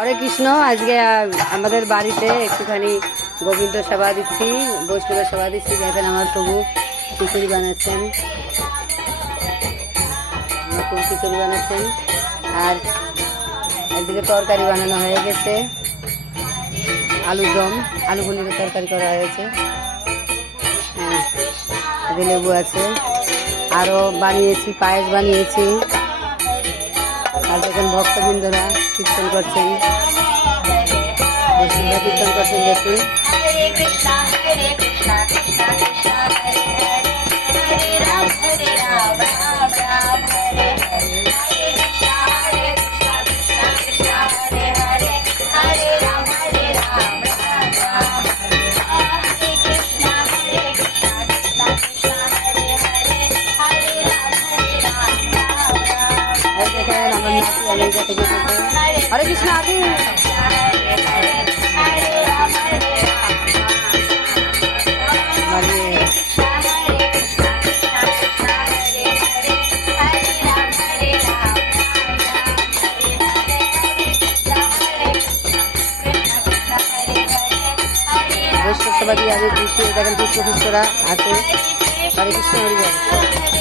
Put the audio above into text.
হরে কৃষ্ণ। আজকে আমাদের বাড়িতে একটুখানি গোবিন্দ সেবা দিচ্ছি, বৈষ্ণবের সেবা দিচ্ছি। দেখেন আমার প্রভু খিচুড়ি বানাচ্ছেন, খিচুড়ি বানাচ্ছেন। আর একদিকে তরকারি বানানো হয়ে গেছে, আলুর দম, আলু পনিরের তরকারি করা হয়েছে। লেবু আছে, আরও বানিয়েছি, পায়েস বানিয়েছি। আর দেখেন ভক্তবৃন্দরা কীর্তন করছেন, কীর্তন করছেন দেখি। হরে কৃষ্ণ। আগে বৈষ্ণব সভা দিয়ে আগে দেখেন পুষ্প পুষ্পরা আছে। হরে কৃষ্ণ, হরি বল।